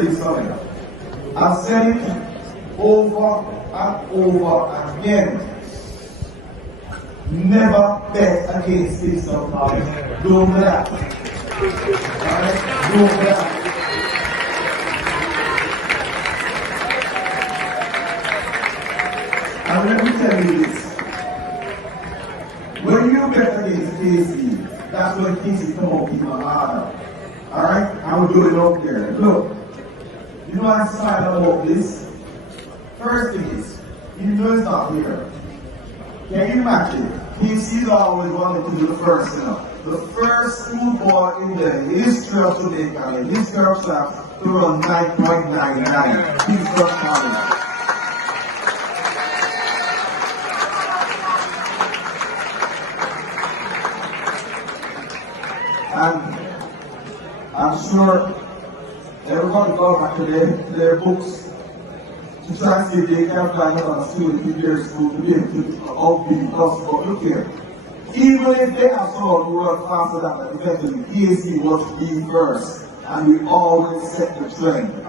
say this something. I've said it over and over again. Never bet against Kingston. Don't do that. Alright? Don't do that. And let me tell you this. When you bet against KC, that's when things come up even harder. Alright? I'm doing it up there. Look, you know what I find about this? First thing is, you know it's not here. Can you imagine? KC is always wanted to do the first, you know. The first schoolboy in the history of Jamaica, in the history of South, to run 9.99. He's first one. And I'm sure everybody got back to their books to try and see if they can find another student in their school to be able to outbeat us. But look here, even if they have someone who run faster than that, eventually KC was the first, and we always set the trend.